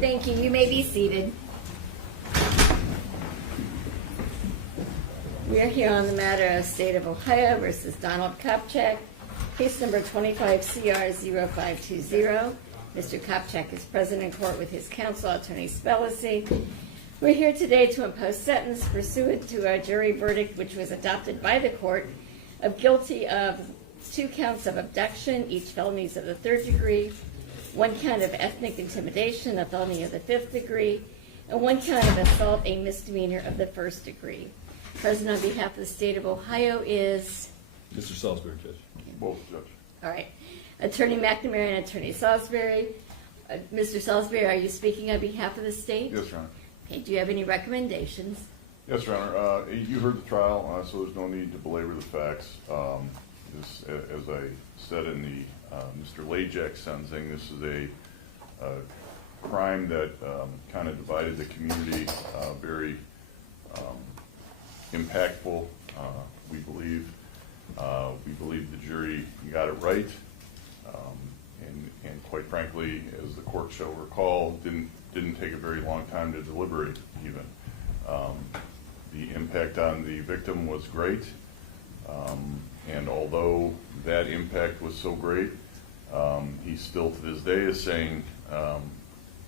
Thank you. You may be seated. We are here on the matter of State of Ohio versus Donald Kopchak, case number 25CR0520. Mr. Kopchak is present in court with his counsel, Attorney Spellacy. We're here today to impose sentence pursuant to a jury verdict which was adopted by the court of guilty of 2 counts of abduction, each felonies of the 3rd degree, 1 count of ethnic intimidation, a felony of the 5th degree, and 1 count of assault, a misdemeanor of the 1st degree. Present on behalf of the State of Ohio is Mr. Salisbury, Judge. Both, Judge. all right, Attorney McNamara and Attorney Salisbury. Mr. Salisbury, are you speaking on behalf of the state? Yes, Your Honor. Okay, do you have any recommendations? Yes, Your Honor. You heard the trial, so there's no need to belabor the facts. As I said in the Mr. Lajak sentencing, this is a crime that kind of divided the community, very impactful, we believe. We believe the jury got it right, and quite frankly, as the court shall recall, didn't take a very long time to deliberate even. The impact on the victim was great, and although that impact was so great, he still to this day is saying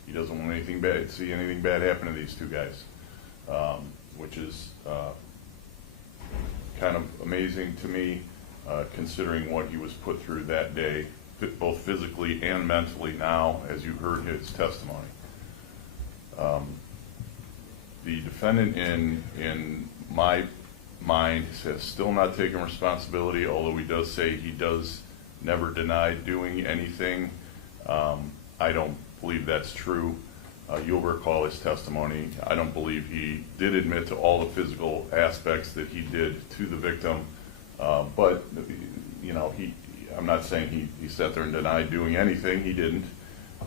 he doesn't want anything bad, see anything bad happen to these 2 guys, which is kind of amazing to me, considering what he was put through that day, both physically and mentally now, as you heard his testimony. The defendant, in my mind, has still not taken responsibility, although he does say he does never deny doing anything. I don't believe that's true. You'll recall his testimony. I don't believe he did admit to all the physical aspects that he did to the victim, but you know, I'm not saying he sat there and denied doing anything. He didn't.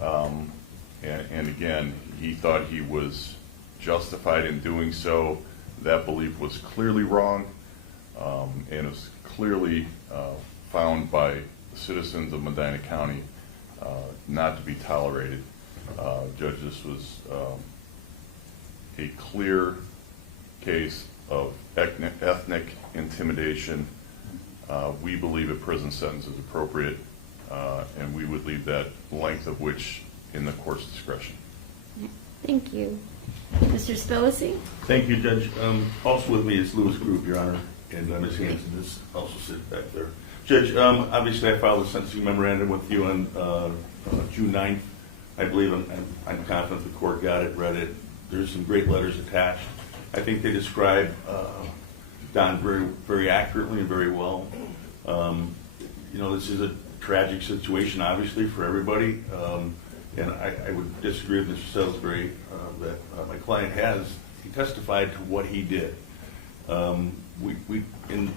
And again, he thought he was justified in doing so. That belief was clearly wrong, and is clearly found by the citizens of Medina County not to be tolerated. Judge, this was a clear case of ethnic intimidation. We believe a prison sentence is appropriate, and we would leave that length of which in the court's discretion. Thank you. Mr. Spellacy? Thank you, Judge. Also with me is Lewis Group, Your Honor, and Ms. Hanson is also sitting back there. Judge, obviously I filed a sentencing memorandum with you on June 9th. I believe I'm confident the court got it, read it. There's some great letters attached. I think they describe Don very accurately and very well. You know, this is a tragic situation, obviously, for everybody. And I would disagree with Mr. Salisbury that my client he testified to what he did. We can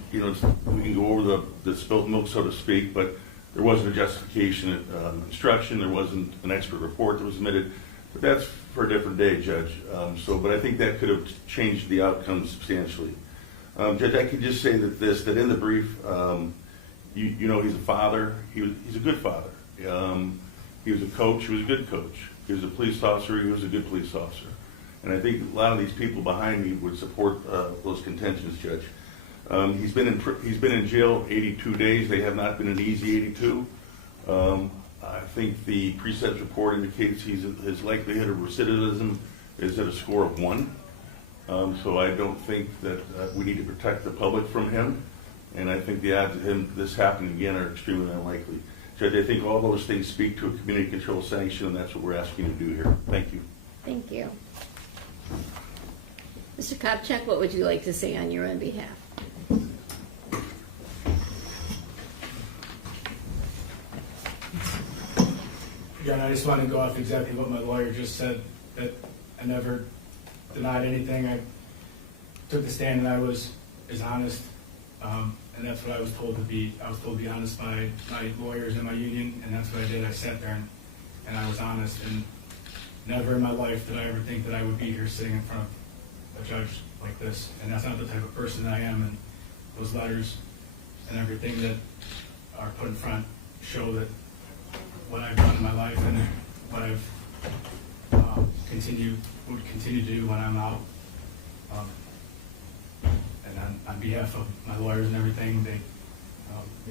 go over the spilt milk, so to speak, but there wasn't a justification instruction, there wasn't an expert report that was submitted, but that's for a different day, Judge. But I think that could have changed the outcome substantially. Judge, I can just say that in the brief, you know, he's a father. He's a good father. He was a coach. He was a good coach. He was a police officer. He was a good police officer. And I think a lot of these people behind me would support those contentions, Judge. He's been in jail 82 days. They have not been an easy 82. I think the pre-sentence report indicates his likelihood of recidivism is at a score of 1. So I don't think that we need to protect the public from him. And I think the odds of this happening again are extremely unlikely. Judge, I think all those things speak to a community control sanction, and that's what we're asking you to do here. Thank you. Thank you. Mr. Kopchak, what would you like to say on your own behalf? Again, I just want to go off exactly what my lawyer just said, that I never denied anything. I took the stand and I was honest, and that's what I was told to be. I was told to be honest by my lawyers and my union, and that's what I did. I sat there and I was honest, and never in my life did I ever think that I would be here sitting in front of a judge like this, and that's not the type of person that I am, and those letters and everything that are put in front show that what I've done in my life, and what I've would continue to do when I'm out. And on behalf of my lawyers and everything, they,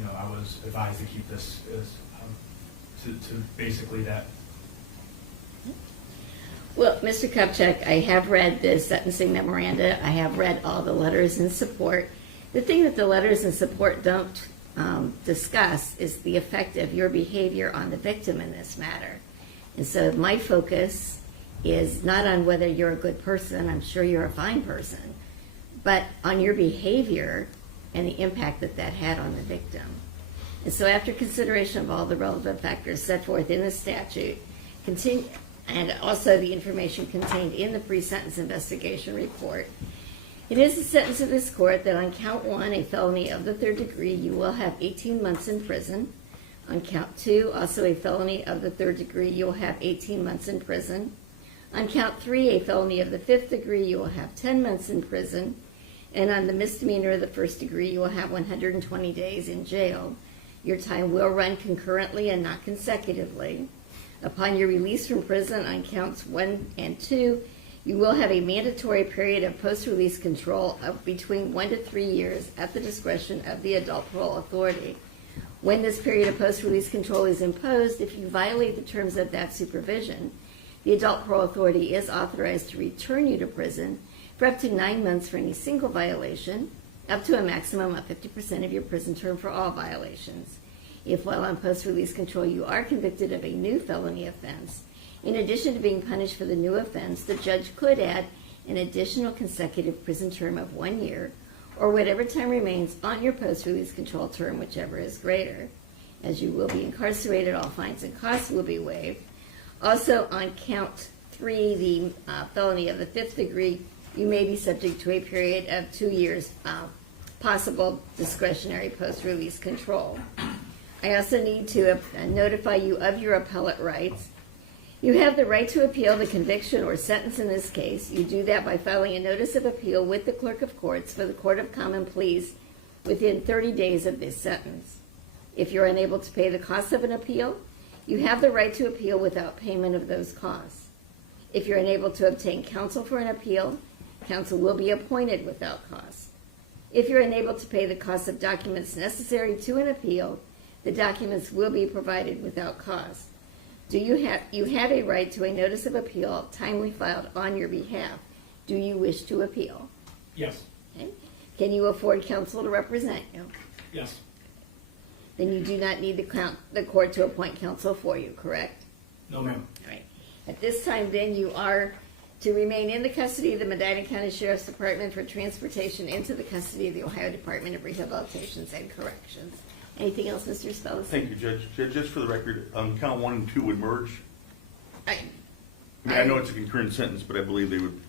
I was advised to keep this as to basically that. Well, Mr. Kupchak, I have read the sentencing memoranda. I have read all the letters in support. The thing that the letters in support don't discuss is the effect of your behavior on the victim in this matter. And so my focus is not on whether you're a good person, I'm sure you're a fine person, but on your behavior and the impact that that had on the victim. And so after consideration of all the relevant factors set forth in the statute, and also the information contained in the pre-sentence investigation report, it is the sentence of this court that on count 1, a felony of the 3rd degree, you will have 18 months in prison. On count 2, also a felony of the 3rd degree, you will have 18 months in prison. On count 3, a felony of the 5th degree, you will have 10 months in prison. And on the misdemeanor of the 1st degree, you will have 120 days in jail. Your time will run concurrently and not consecutively. Upon your release from prison on counts 1 and 2, you will have a mandatory period of post-release control of between 1 to 3 years at the discretion of the adult parole authority. When this period of post-release control is imposed, if you violate the terms of that supervision, the adult parole authority is authorized to return you to prison for up to 9 months for any single violation, up to a maximum of 50% of your prison term for all violations. If while on post-release control you are convicted of a new felony offense, in addition to being punished for the new offense, the judge could add an additional consecutive prison term of 1 year, or whatever time remains on your post-release control term, whichever is greater. As you will be incarcerated, all fines and costs will be waived. Also, on count 3, the felony of the 5th degree, you may be subject to a period of 2 years possible discretionary post-release control. I also need to notify you of your appellate rights. You have the right to appeal the conviction or sentence in this case. You do that by filing a notice of appeal with the clerk of courts for the Court of Common Pleas within 30 days of this sentence. If you're unable to pay the costs of an appeal, you have the right to appeal without payment of those costs. If you're unable to obtain counsel for an appeal, counsel will be appointed without cost. If you're unable to pay the cost of documents necessary to an appeal, the documents will be provided without cost. You have a right to a notice of appeal timely filed on your behalf. Do you wish to appeal? Yes. Okay. Can you afford counsel to represent you? Yes. Then you do not need the court to appoint counsel for you, correct? No, ma'am. All right. At this time, then, you are to remain in the custody of the Medina County Sheriff's Department for transportation into the custody of the Ohio Department of Rehabilitation and Corrections. Anything else, Mr. Spells? Thank you, Judge. Judge, just for the record, count 1 and 2 would merge. I I know it's a concurrent sentence, but I believe they would.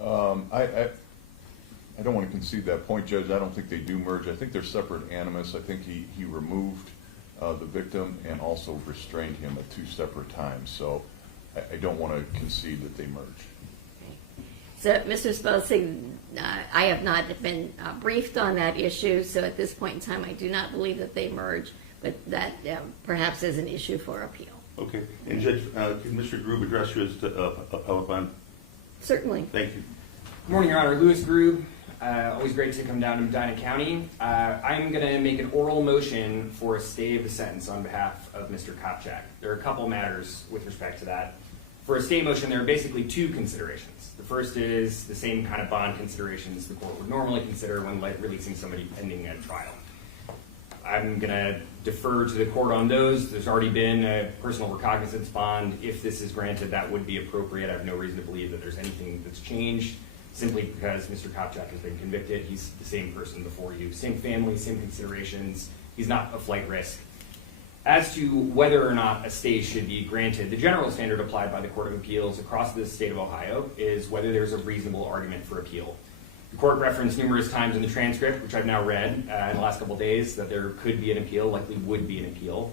I don't want to concede that point, Judge. I don't think they do merge. I think they're separate animus. I think he removed the victim and also restrained him at 2 separate times. So I don't want to concede that they merge. So, Mr. Spelsing, I have not been briefed on that issue, so at this point in time, I do not believe that they merge, but that perhaps is an issue for appeal. Okay. And Judge, can Mr. Grube address you as to appellate bond? Certainly. Thank you. Good morning, Your Honor. Louis Grube. Always great to come down to Medina County. I'm going to make an oral motion for a stay of the sentence on behalf of Mr. Kopchak. There are a couple matters with respect to that. For a stay motion, there are basically 2 considerations. The first is the same kind of bond considerations the court would normally consider when releasing somebody pending a trial. I'm going to defer to the court on those. There's already been a personal recognizance bond. If this is granted, that would be appropriate. I have no reason to believe that there's anything that's changed, simply because Mr. Kopchak has been convicted. He's the same person before you. Same family, same considerations. He's not a flight risk. As to whether or not a stay should be granted, the general standard applied by the Court of Appeals across the state of Ohio is whether there's a reasonable argument for appeal. The court referenced numerous times in the transcript, which I've now read in the last couple of days, that there could be an appeal, likely would be an appeal.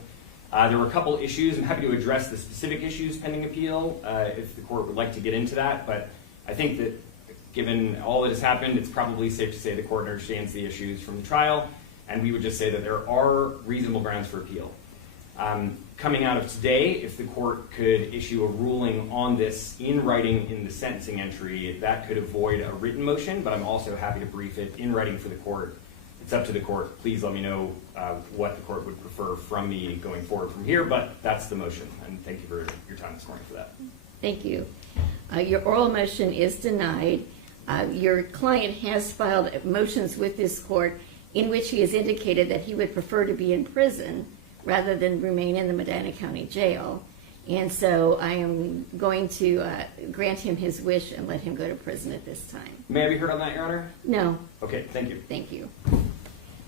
There were a couple issues. I'm happy to address the specific issues pending appeal if the court would like to get into that, but I think that given all that has happened, it's probably safe to say the court understands the issues from the trial, and we would just say that there are reasonable grounds for appeal. coming out of today, if the court could issue a ruling on this in writing in the sentencing entry, that could avoid a written motion, but I'm also happy to brief it in writing for the court. It's up to the court. Please let me know what the court would prefer from me going forward from here, but that's the motion, and thank you for your time this morning for that. Thank you. Your oral motion is denied. Your client has filed motions with this court in which he has indicated that he would prefer to be in prison rather than remain in the Medina County Jail. And so I am going to grant him his wish and let him go to prison at this time. May I be heard on that, Your Honor? No, Okay, thank you. thank you.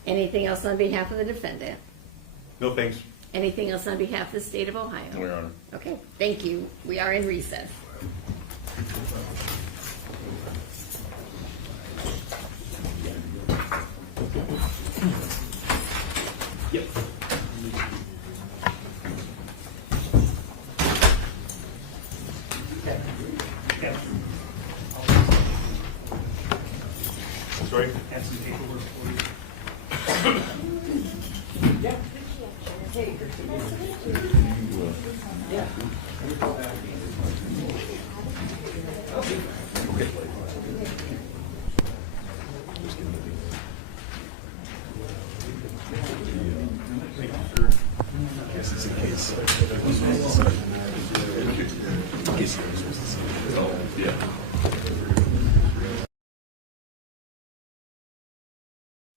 Anything else on behalf of the defendant? No, thanks. Anything else on behalf of the state of Ohio? No, Your Honor. Okay, thank you. We are in recess. Yep. Sorry? Have some paperwork for you.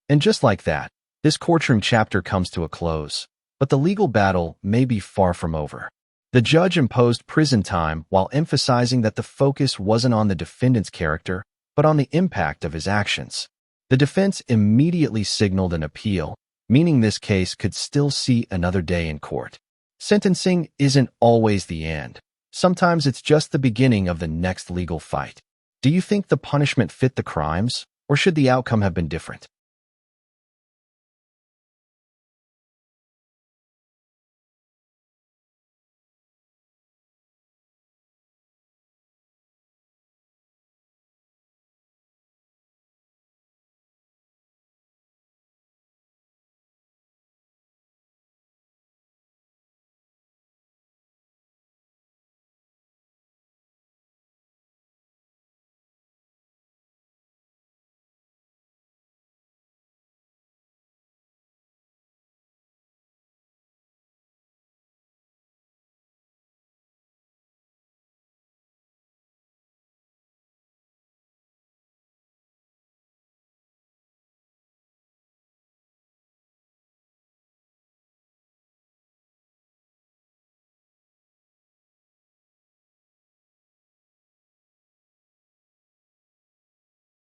And just like that, this courtroom chapter comes to a close. But the legal battle may be far from over. The judge imposed prison time while emphasizing that the focus wasn't on the defendant's character, but on the impact of his actions. The defense immediately signaled an appeal, meaning this case could still see another day in court. Sentencing isn't always the end. Sometimes it's just the beginning of the next legal fight. Do you think the punishment fit the crimes, or should the outcome have been different?